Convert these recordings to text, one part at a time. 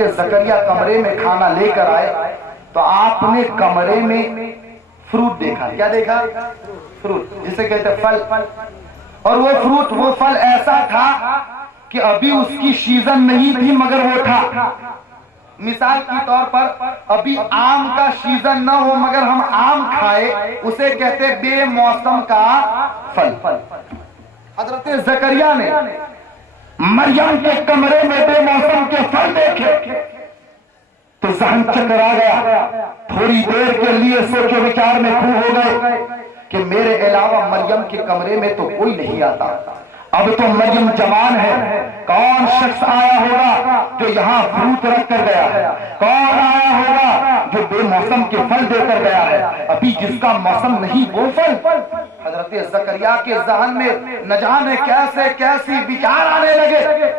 حضرت زکریا کمرے میں کھانا لے کر آئے تو آپ نے کمرے میں فروٹ دیکھا. کیا دیکھا؟ فروٹ، جسے کہتے ہیں پھل. اور وہ فروٹ، وہ پھل ایسا تھا کہ ابھی اس کی سیزن نہیں تھی مگر وہ تھا. مثال کی طور پر ابھی آم کا سیزن نہ ہو مگر ہم آم کھائے، اسے کہتے بے موسم کا پھل. حضرت زکریا نے مریم کے کمرے میں بے موسم کے پھل دیکھے تو ذہن چکرا گیا. تھوڑی دیر کے لیے سوچ و وچار میں کھو ہو گئے کہ میرے علاوہ مریم کے کمرے میں تو کوئی نہیں آتا. اب تو مریم جوان ہے، کون شخص آیا ہوگا جو یہاں فروٹ رکھ کر گیا ہے؟ کون آیا ہوگا جو بے موسم کے پھل دے کر گیا ہے؟ ابھی جس کا موسم نہیں وہ پھل. حضرت زکریا کے ذہن میں نہ جانے کیسے کیسی وچار آنے لگے.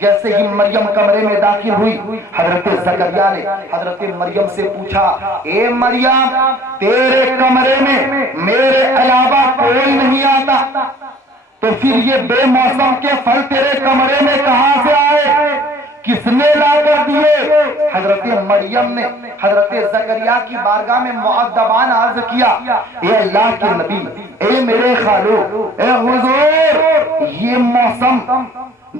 جیسے ہی مریم کمرے میں داخل ہوئی، حضرت زکریا نے حضرت مریم سے پوچھا، اے مریم، تیرے کمرے میں میرے علاوہ کوئی نہیں آتا، تو پھر یہ بے موسم کے پھل تیرے کمرے میں کہاں سے آئے؟ کس نے لا کر دیے؟ حضرت مریم نے حضرت زکریا کی بارگاہ میں مؤدبانہ عرض کیا، اے اللہ کے نبی، اے میرے خالو، اے حضور، یہ موسم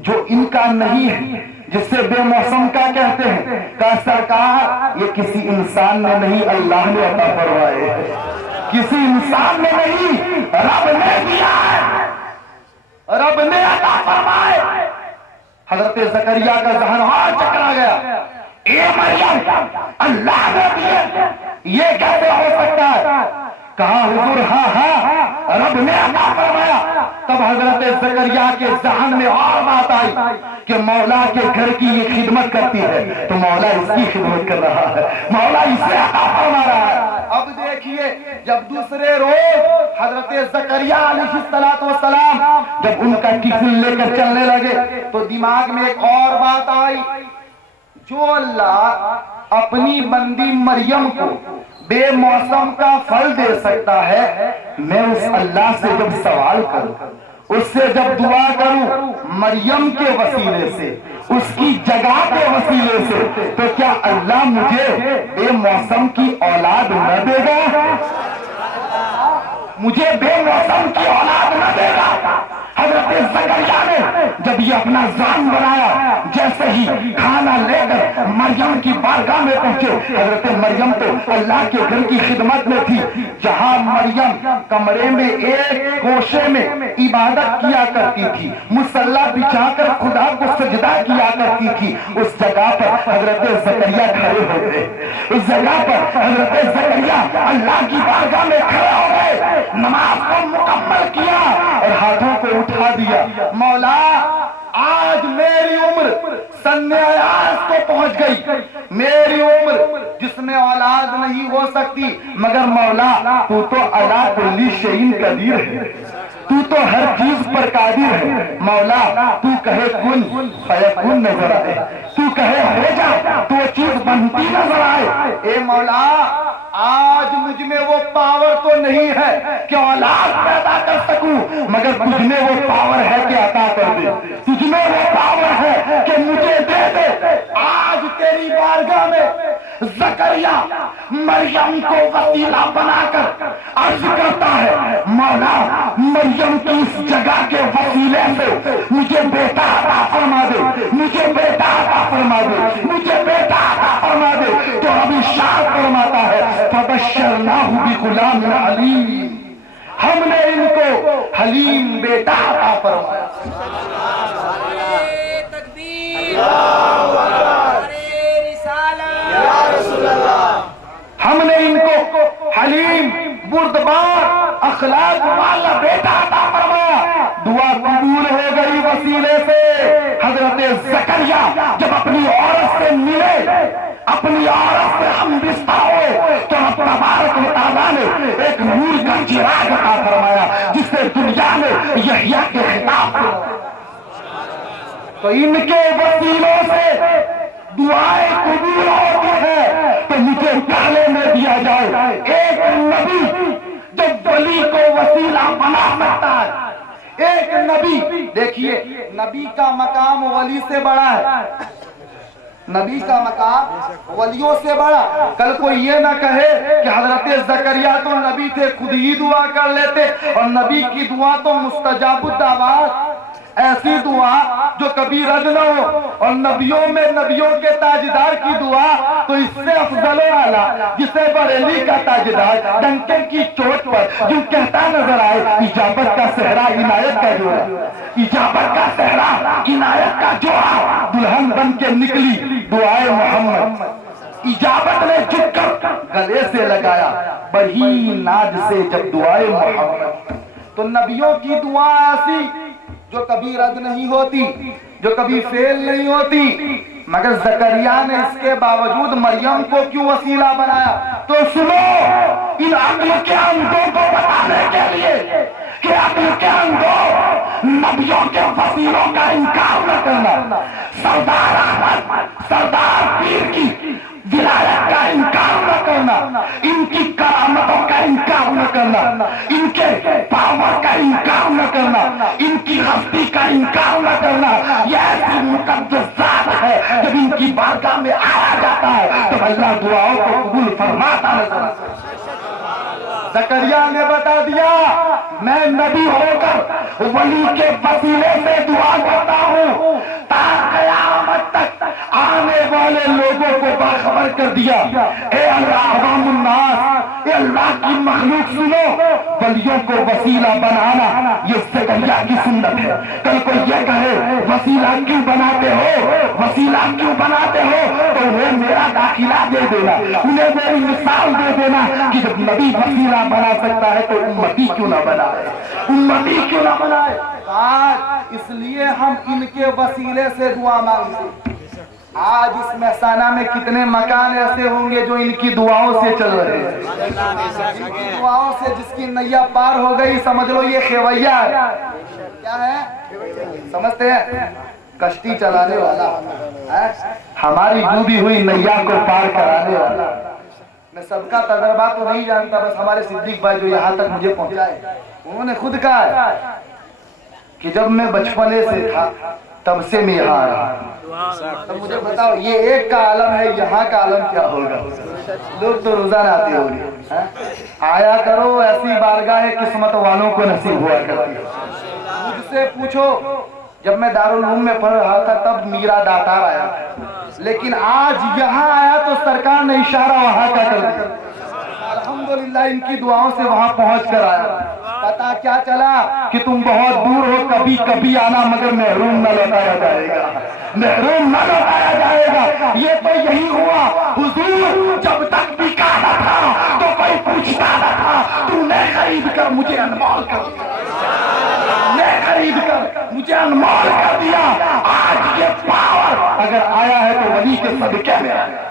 جو ان کا نہیں ہے، جس سے بے موسم کا کہتے ہیں، کہ سرکار یہ کسی انسان نے نہیں، اللہ نے عطا فرمائے. کسی انسان نے نہیں، رب نے دیا ہے، رب نے عطا فرمائے. حضرت زکریا کا ذہن اور چکرا گیا. اے مریم، اللہ نے دیے، یہ کیسے ہو سکتا ہے؟ کہا حضور ہاں رب نے عطا فرمایا. تب حضرت زکریا کے ذہن میں اور بات آئی کہ مولا کے گھر کی یہ خدمت کرتی ہے تو مولا اس کی خدمت کر رہا ہے، مولا اسے عطا فرما رہا ہے. اب دیکھیے، جب دوسرے روز حضرت زکریا علیہ السلام جب ان کا ٹفن لے کر چلنے لگے تو دماغ میں ایک اور بات آئی، جو اللہ اپنی بندی مریم کو بے موسم کا پھل دے سکتا ہے، میں اس اللہ سے جب سوال کروں، اس سے جب دعا کروں مریم کے وسیلے سے، اس کی جگہ کے وسیلے سے، تو کیا اللہ مجھے بے موسم کی اولاد نہ دے گا؟ مجھے بے موسم کی اولاد نہ دے گا؟ حضرت زکریا نے جب یہ اپنا ذہن بنایا، جیسے ہی کھانا لے کر مریم کی بارگاہ میں پہنچے، حضرت مریم تو اللہ کے گھر کی خدمت میں تھی. جہاں مریم کمرے میں ایک گوشے میں عبادت کیا کرتی تھی، مصلی بچھا کر خدا کو سجدہ کیا کرتی تھی، اس جگہ پر حضرت زکریا کھڑے ہو گئے. اس جگہ پر حضرت زکریا اللہ کی بارگاہ میں کھڑے ہو گئے، نماز کو مکمل کیا اور ہاتھوں کو اٹھا دیا. مولا، آج میری عمر سن 80 کو پہنچ گئی، میری عمر جس میں اولاد نہیں ہو سکتی، مگر مولا تو تو علی کل شیء قدیر ہے، تو تو ہر چیز پر قادر ہے. مولا تو کہے کن فیکون نظر آئے، تو کہے ہو جا تو وہ چیز بنتی نظر آئے. اے مولا، آج مجھ میں وہ پاور تو نہیں ہے کہ اولاد پیدا کر سکوں، مگر تجھ میں وہ پاور ہے کہ عطا کر دے، تجھ میں وہ پاور ہے کہ مجھے دے دے. آج تیری بارگاہ میں زکریا مریم کو وسیلہ بنا کر عرض کرتا ہے، مولا مریم کی اس جگہ کے وسیلے سے مجھے بیٹا عطا فرما دے، مجھے بیٹا عطا فرما دے، مجھے بیٹا عطا فرما دے. تو ابھی ارشاد فرماتا ہے، فبشرناہ بغلام علیم، ہم نے ان کو حلیم بیٹا عطا فرمایا. ہم نے ان کو حلیم، بردبار، اخلاق والا بیٹا عطا فرمایا. دعا قبول ہو گئی وسیلے سے. حضرت زکریا جب اپنی عورت سے ملے، اپنی عورت سے ہم بستر ہوئے، تو رب تبارک و تعالیٰ نے ایک نور کا چراغ عطا فرمایا جس سے دنیا میں یحییٰ کے خطاب سے. تو ان کے وسیلوں سے دعائیں قبول ہوتی ہے. تو مجھے کہنے میں دیا جائے، ایک نبی جب ولی کو وسیلہ بنا سکتا ہے، ایک نبی، دیکھیے نبی کا مقام ولی سے بڑا ہے. نبی کا مقام ولیوں سے بڑا. کل کوئی یہ نہ کہے کہ حضرت زکریا تو نبی تھے خود ہی دعا کر لیتے, اور نبی کی دعا تو مستجاب الدعوات, ایسی دعا جو کبھی رد نہ ہو, اور نبیوں میں نبیوں کے تاجدار کی دعا تو اس سے افضل و اعلیٰ, جسے بریلی کا تاجدار ڈنکے کی چوٹ پر جو کہتا نظر آئے, اجابت کا صحرا عنایت کا جو ہے, اجابت کا صحرا عنایت کا جو ہے, دلہن بن کے نکلی دعائے محمد, اجابت نے جھک کر گلے سے لگایا بڑی ناز سے جب دعائے محمد. تو نبیوں کی دعا ایسی جو کبھی رد نہیں ہوتی, جو کبھی فیل نہیں ہوتی. مگر زکریا نے اس کے باوجود مریم کو کیوں وسیلہ بنایا؟ تو سنو ان عقل کے اندھوں کو بتانے کے لیے کہ عقل کے اندھوں نبیوں کے وسیلوں کا انکار نہ کرنا, سردار احمد سردار پیر کی ولایت کا انکار نہ کرنا, ان کی کرامتوں کا انکار نہ کرنا, ان کے پاور کا انکار نہ کرنا, ان کی ہستی کا انکار نہ کرنا. یہ ایسی مقدس ذات ہے جب ان کی بارگاہ میں آیا جاتا ہے تو اللہ دعاؤں کو قبول فرماتا نظر. زکریا نے بتا دیا میں نبی ہو کر ولی کے وسیلے سے دعا کرتا ہوں, تا قیامت تک آنے والے لوگوں کو باخبر کر دیا. اے اللہ عوام الناس, اے اللہ کی مخلوق سنو, ولیوں کو وسیلہ بنانا یہ زکریا کی سنت ہے. کل کوئی یہ کہے وسیلہ کیوں بناتے ہو, وسیلہ کیوں بناتے ہو, تو انہیں میرا داخلہ دے دینا, انہیں میری مثال دے دینا کہ جب نبی وسیلہ بنا سکتا ہے تو امتی کیوں نہ بنائے, امتی کیوں نہ بنائے. آج اس لیے ہم ان کے وسیلے سے دعا مانگتے. آج اس محسانہ میں کتنے مکان ایسے ہوں گے جو ان کی دعاؤں سے چل رہے ہیں, ان کی دعاؤں سے جس کی نیا پار ہو گئی سمجھ لو یہ خیویہ ہے. کیا ہے سمجھتے ہیں؟ کشتی چلانے والا, ہماری ڈوبی ہوئی نیا کو پار کرانے والا. میں سب کا تجربہ تو نہیں جانتا, بس ہمارے صدیق بھائی جو یہاں تک مجھے پہنچائے انہوں نے خود کہا ہے کہ جب میں بچپنے سے تھا تب سے میں یہاں آ رہا. تب مجھے بتاؤ یہ ایک کا عالم ہے, یہاں کا عالم کیا ہوگا؟ لوگ تو روزانہ آتے ہوں گے. آیا کرو, ایسی بارگاہ قسمت والوں کو نصیب ہوا کرتی ہے. مجھ سے پوچھو جب میں دارالعلوم میں پڑھ رہا تھا تب میرا داتار آیا, لیکن آج یہاں آیا تو سرکار نے اشارہ وہاں کا کر دیا. الحمدللہ ان کی دعاؤں سے وہاں پہنچ کر آیا. پتا کیا چلا کہ تم بہت دور ہو, کبھی کبھی آنا مگر محروم نہ لوٹایا جائے گا, محروم نہ لوٹایا جائے گا. یہ تو یہی ہوا حضور, جب تک بکا نہ تھا تو کوئی پوچھتا نہ تھا, تم نے خرید کر مجھے انمول کر دیا, نے خرید کر مجھے انمول کر دیا. آج یہ پاور اگر آیا ہے تو ولی کے صدقے میں آیا.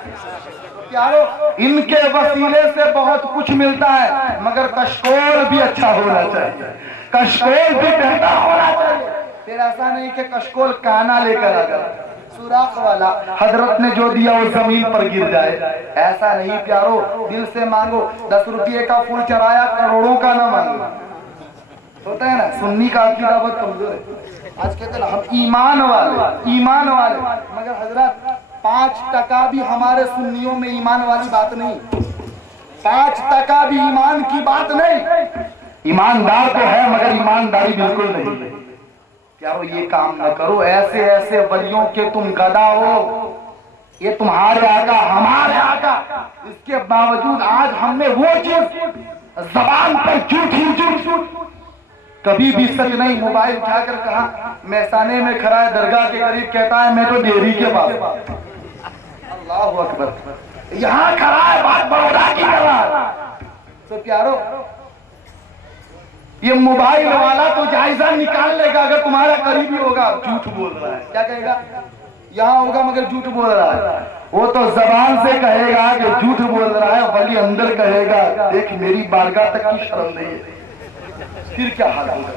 ان کے وسیلے سے بہت کچھ ملتا ہے, مگر کشکول بھی اچھا ہونا چاہیے, کشکول بھی بہتر ہونا چاہیے. پھر ایسا نہیں کہ کشکول کانا لے کر آ جائے, سوراخ والا حضرت نے جو دیا وہ زمین پر گر جائے. ایسا نہیں پیارو, دل سے مانگو. 10 روپے کا پھول چڑھایا, کروڑوں کا نہ مانگو. ہوتا ہے نا, سنی کا عقیدہ بہت کمزور ہے. آج کہتے ہیں ہم ایمان والے, ایمان والے, مگر حضرت 5% بھی ہمارے سنیوں میں ایمان والی بات نہیں, 5% بھی ایمان کی بات نہیں. ایماندار تو ہے مگر ایمانداری بالکل نہیں. پیارو یہ کام نہ کرو, ایسے ایسے ولیوں کے تم گدا ہو, یہ تمہارے آقا ہمارے آقا, اس کے باوجود آج ہم نے وہ چیز زبان پر جھوٹ کبھی بھی سچ نہیں. موبائل اٹھا کر کہا محسانے میں کھڑا ہے, درگاہ کے قریب, کہتا ہے میں تو ڈیری کے پاس. اللہ اکبر, یہاں کھڑا ہے, بات بڑودا کی کر رہا ہے. تو پیارو یہ موبائل والا تو جائزہ نکال لے گا اگر تمہارا قریبی ہوگا جھوٹ بول رہا ہے. کیا کہے گا؟ یہاں ہوگا مگر جھوٹ بول رہا ہے. وہ تو زبان سے کہے گا کہ جھوٹ بول رہا ہے, ولی اندر کہے گا دیکھ میری بارگاہ تک کی شرم نہیں ہے. پھر کیا حال ہوگا؟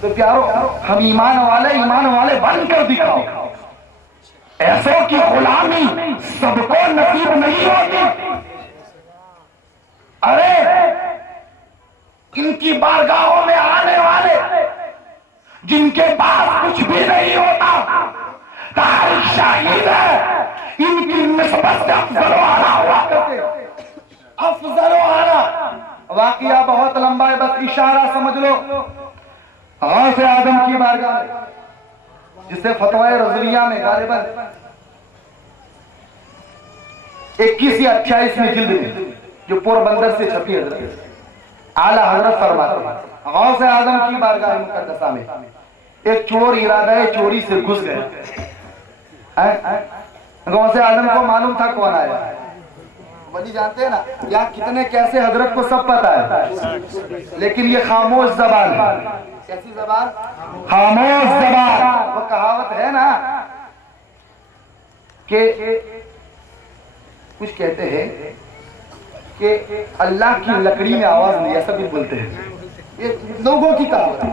تو پیارو ہم ایمان والے بن کر دکھاؤ. ایسوں کی غلامی سب کو نصیب نہیں ہوتی. ارے ان کی بارگاہوں میں آنے والے جن کے پاس کچھ بھی نہیں ہوتا, تاریخ شاہد ہے ان کی نسبت سے افضل و اعلیٰ ہوا کرتے، افضل و اعلیٰ۔ واقعہ بہت لمبا ہے، بس اشارہ سمجھ لو۔ غوث اعظم کی بارگاہ میں، جسے فتوی رضویہ میں غالباً 21 یا 28 جلد میں جو پوربندر سے چھپی حضرت اعلیٰ حضرت فرماتے ہیں، غوث اعظم کی بارگاہ مقدسہ میں ایک چور ارادہ چوری سے گھس گئے۔ غوث اعظم کو معلوم تھا کون آیا، ولی جانتے ہیں نا یا کتنے کیسے حضرت کو سب پتا ہے، لیکن یہ خاموش زبان ہے۔ کیسی زبان؟ خاموش زبان۔ وہ کہاوت ہے نا کہ کچھ کہتے ہیں کہ اللہ کی لکڑی میں آواز نہیں، ایسا بھی بولتے ہیں، یہ لوگوں کی کہاوت ہے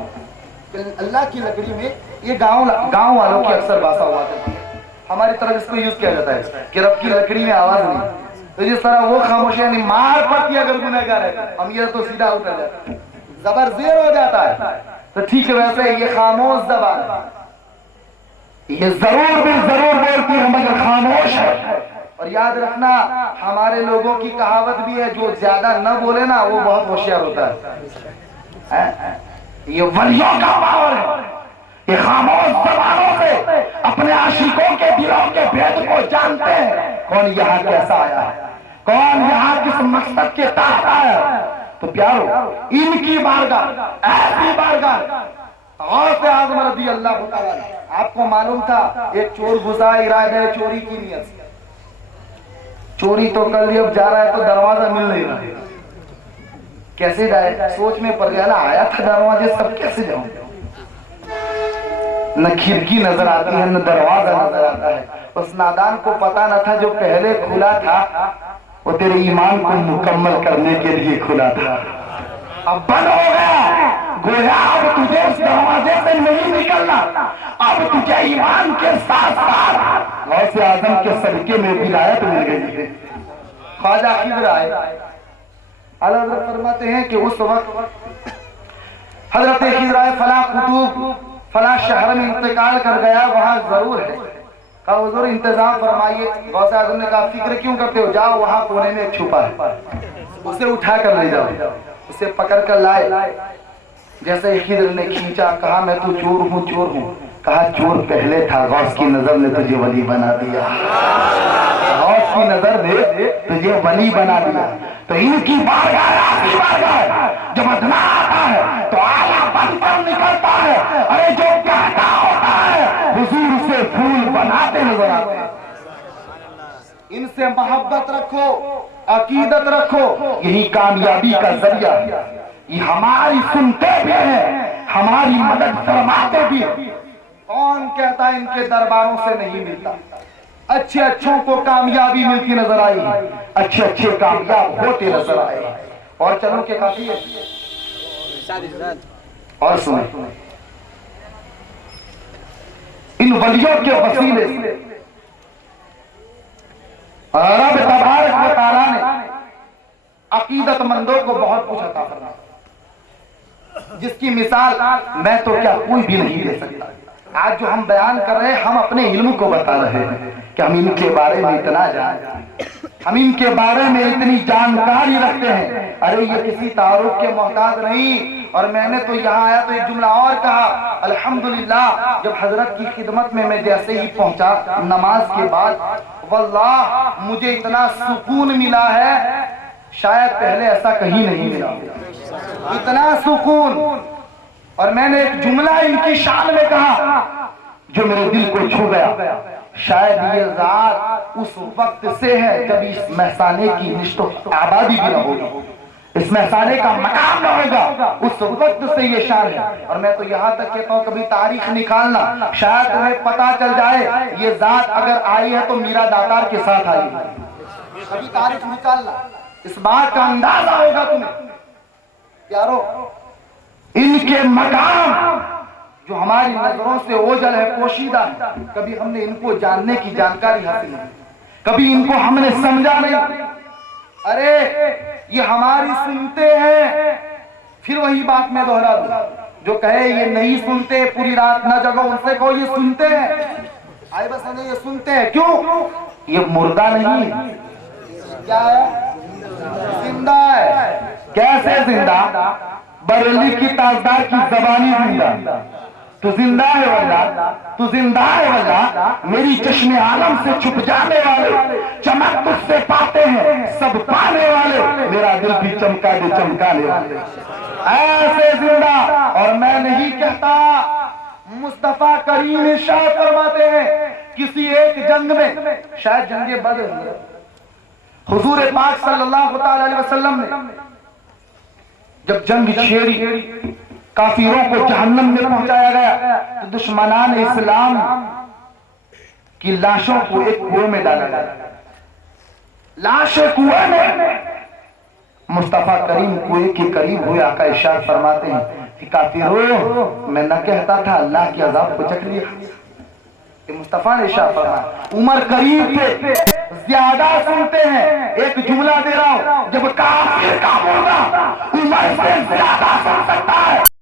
کہ اللہ کی لکڑی میں، یہ گاؤں والوں کی اکثر بھاشا ہوا کرتی ہے، ہماری طرف اس کو یوز کیا جاتا ہے کہ رب کی لکڑی میں آواز نہیں۔ تو جس طرح وہ خاموش ہے، مار پڑتی اگر گنہگار ہے، ہم یہ تو سیدھا اتر جاتا ہے، زبر زیر ہو جاتا ہے، تو ٹھیک ہے ویسے یہ خاموش زبان ہے، یہ ضرور بھی ضرور بولتی ہے مگر خاموش ہے۔ اور یاد رکھنا ہمارے لوگوں کی کہاوت بھی ہے، جو زیادہ نہ بولے نا وہ بہت ہوشیار ہوتا ہے۔ یہ ولیوں کا پاور ہے، یہ خاموش زبانوں سے اپنے عاشقوں کے دلوں کے بھید کو جانتے ہیں، کون یہاں کیسا آیا ہے، کون یہاں کس مقصد کے تحت آیا ہے۔ تو پیارو ان کی بارگاہ، ایسی بارگاہ غوث اعظم رضی اللہ تعالیٰ، آپ کو معلوم تھا ایک چور گھسا ارادہ چوری کی نیت سے، چوری تو کر لی، اب جا رہا ہے تو دروازہ مل نہیں رہا، کیسے جائے؟ سوچ میں پڑ گیا نا، آیا تھا دروازے سب کیسے جاؤں، نہ کھڑکی نظر آتی ہے نہ دروازہ نظر آتا ہے۔ اس نادان کو پتا نہ تھا جو پہلے کھلا تھا وہ تیرے ایمان کو مکمل کرنے کے لیے کھلا تھا، اب بند ہو گیا، گویا اب تجھے اس دروازے سے نہیں نکلنا، اب تجھے ایمان کے ساتھ ساتھ غوث اعظم کے صدقے میں ولایت مل گئی ہے۔ خواجہ خضر آئے، اعلیٰ حضرت فرماتے ہیں کہ اس وقت حضرت خضر آئے، فلاں قطب فلاں شہر میں انتقال کر گیا، وہاں ضرور ہے، کہا حضور انتظام فرمائیے۔ غوث اعظم نے کہا فکر کیوں کرتے ہو، جاؤ وہاں کونے میں ایک چھپا ہے، اسے اٹھا کر لے جاؤ۔ اسے پکڑ کر لائے، جیسے خضر نے کھینچا، کہا میں تو چور ہوں چور ہوں، کہا چور پہلے تھا، غوث کی نظر نے تجھے ولی بنا دیا، غوث کی نظر نے تجھے ولی بنا دیا۔ تو ان کی بارگاہ جب ادنا آتا ہے تو آیا بن کر نکلتا ہے، ارے جو کہتا ہوتا ہے حضور سے پھول بناتے نظر آتے ہیں۔ ان سے محبت رکھو، عقیدت رکھو، یہی کامیابی کا ذریعہ ہے۔ یہ ہماری سنتے بھی ہیں، ہماری مدد فرماتے بھی ہیں۔ کون کہتا ہے ان کے درباروں سے نہیں ملتا؟ اچھے اچھوں کو کامیابی ملتی نظر آئی، اچھے اچھے کامیاب ہوتے نظر آئے۔ اور چلو کہ کافی ہے، اور سنیں ان ولیوں کے وسیلے سے رب تبارک و تعالیٰ نے عقیدت مندوں کو بہت کچھ عطا فرمایا، جس کی مثال میں تو کیا کوئی بھی نہیں دے سکتا۔ آج جو ہم بیان کر رہے ہیں، ہم اپنے علم کو بتا رہے ہیں کہ ہم ان کے بارے میں اتنا جانتے ہیں، ہم ان کے بارے میں اتنی جانکاری رکھتے ہیں۔ ارے یہ کسی تعارف کے محتاج نہیں۔ اور میں نے تو یہاں آیا تو ایک جملہ اور کہا، الحمدللہ جب حضرت کی خدمت میں جیسے ہی پہنچا نماز کے بعد، واللہ مجھے اتنا سکون ملا ہے شاید پہلے ایسا کہیں نہیں ملا، اتنا سکون۔ اور میں نے ایک جملہ ان کی شان میں کہا جو میرے دل کو چھو گیا، شاید یہ ذات اس وقت سے ہے جب اس مہسانے کی نشت و آبادی بھی نہ ہوگی، اس مہسانے کا مقام نہ ہوگا، اس وقت سے یہ شان ہے۔ اور میں تو یہاں تک کہتا ہوں کبھی تاریخ نکالنا، شاید تمہیں پتا چل جائے یہ ذات اگر آئی ہے تو میرا داتار کے ساتھ آئی ہے، کبھی تاریخ نکالنا، اس بات کا اندازہ ہوگا تمہیں۔ پیارو ان کے مقام جو ہماری نظروں سے اوجھل ہے، پوشیدہ ہے، کبھی ہم نے ان کو جاننے کی جانکاری حاصل نہیں، کبھی ان کو ہم نے سمجھا نہیں۔ ارے یہ ہماری سنتے ہیں، پھر وہی بات میں دہرا دوں، جو کہے یہ نہیں سنتے پوری رات نہ جگو، ان سے کہو یہ سنتے ہیں، آئے بس یہ سنتے ہیں کیوں؟ یہ مردہ نہیں کیا ہے؟ زندہ ہے. کیسے زندہ؟ بریلی کی تاجدار کی زبانی زندہ. تو زندہ ہے واللہ، تو زندہ ہے واللہ، میری چشم عالم سے چھپ جانے والے، چمک تجھ سے پاتے ہیں سب پانے والے، میرا دل بھی چمکا دے چمکانے والے. ایسے زندہ. اور میں نہیں کہتا، مصطفیٰ کریم ارشاد فرماتے ہیں کسی ایک جنگ میں، شاید جنگ بدر، حضور پاک صلی اللہ تعالی علیہ وسلم نے جب جنگ چھیڑی، کافروں کو جہنم میں پہنچایا گیا، تو دشمنان اسلام کی لاشوں کو ایک کنویں میں ڈالا گیا. لاش کنویں میں. مصطفیٰ کریم کنویں کے قریب ہوئے، آقا ارشاد فرماتے ہیں کہ کافروں، میں نہ کہتا تھا اللہ کی عذاب کو چکھ لیا. کہ مصطفیٰ نے ارشاد فرمایا، عمر قریب تھے، زیادہ سنتے ہیں. ایک جملہ دے رہا ہوں، جب کافر کا مردہ عمر سے زیادہ سن سکتا ہے